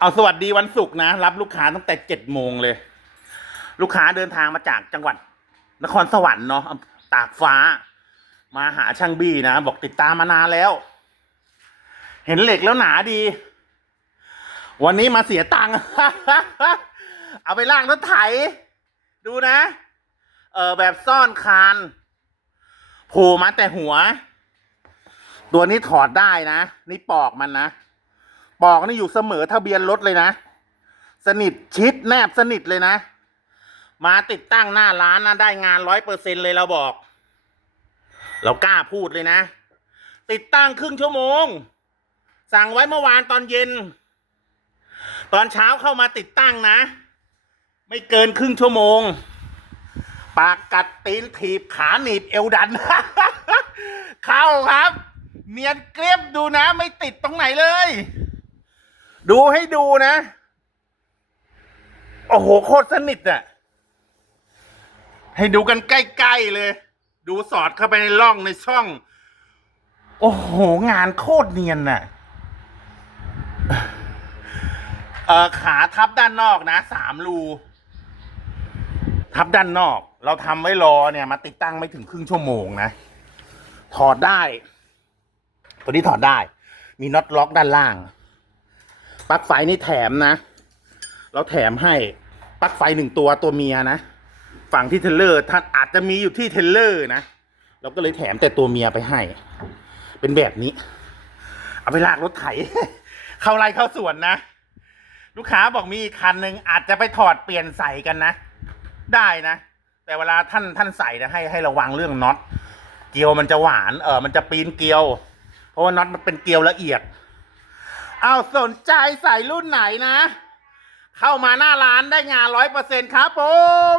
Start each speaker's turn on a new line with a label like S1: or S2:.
S1: เอาสวัสดีวันศุกร์นะ รับลูกค้าตั้งแต่เจ็ดโมงเลย ลูกค้าเดินทางมาจากจังหวัด นครสวรรค์เนาะตากฟ้า มาหาช่างบี้นะ บอกติดตามมานานแล้ว เห็นเหล็กแล้วหนาดี วันนี้มาเสียตังค์เอาไปล่างรถไถ ดูนะ เออแบบซ่อนคานโผล่มาแต่หัว ตัวนี้ถอดได้นะ นี่ปอกมันนะ ปอกนี่อยู่เสมอทะเบียนรถเลยนะ สนิทชิดแนบสนิทเลยนะ มาติดตั้งหน้าร้านนะได้งานร้อยเปอร์เซ็นเลยเราบอก เรากล้าพูดเลยนะ ติดตั้งครึ่งชั่วโมง สั่งไว้เมื่อวานตอนเย็น ตอนเช้าเข้ามาติดตั้งนะ ไม่เกินครึ่งชั่วโมง ปากกัดตีนถีบขาหนีบเอวดัน เข้าครับเนียนเกลียบดูนะไม่ติดตรงไหนเลย ดูให้ดูนะ โอ้โห โคตรสนิทอะให้ดูกันใกล้ ๆ เลย ดูสอดเข้าไปในร่องในช่อง โอ้โห งานโคตรเนียนน่ะเออขาทับด้านนอกนะสามรู ทับด้านนอก เราทำไว้รอเนี่ย มาติดตั้งไม่ถึงครึ่งชั่วโมงนะ ถอดได้ ตัวนี้ถอดได้ มีน็อตล็อกด้านล่าง ปลั๊กไฟนี่แถมนะ เราแถมให้ปลั๊กไฟหนึ่งตัวตัวเมียนะ ฝั่งที่เทเลอร์ท่านอาจจะมีอยู่ที่เทเลอร์นะ เราก็เลยแถมแต่ตัวเมียไปให้ เป็นแบบนี้ เอาไปลากรถไถ เข้าไรเข้าสวนนะ ลูกค้าบอกมีอีกคันหนึ่งอาจจะไปถอดเปลี่ยนใส่กันนะ ได้นะ แต่เวลาท่านท่านใส่นะให้ให้ระวังเรื่องน็อต เกลียวมันจะหวาน เออมันจะปีนเกลียว เพราะว่าน็อตมันเป็นเกลียวละเอียด เอาสนใจใส่รุ่นไหนนะ เข้ามาหน้าร้านได้งานร้อยเปอร์เซ็นครับผม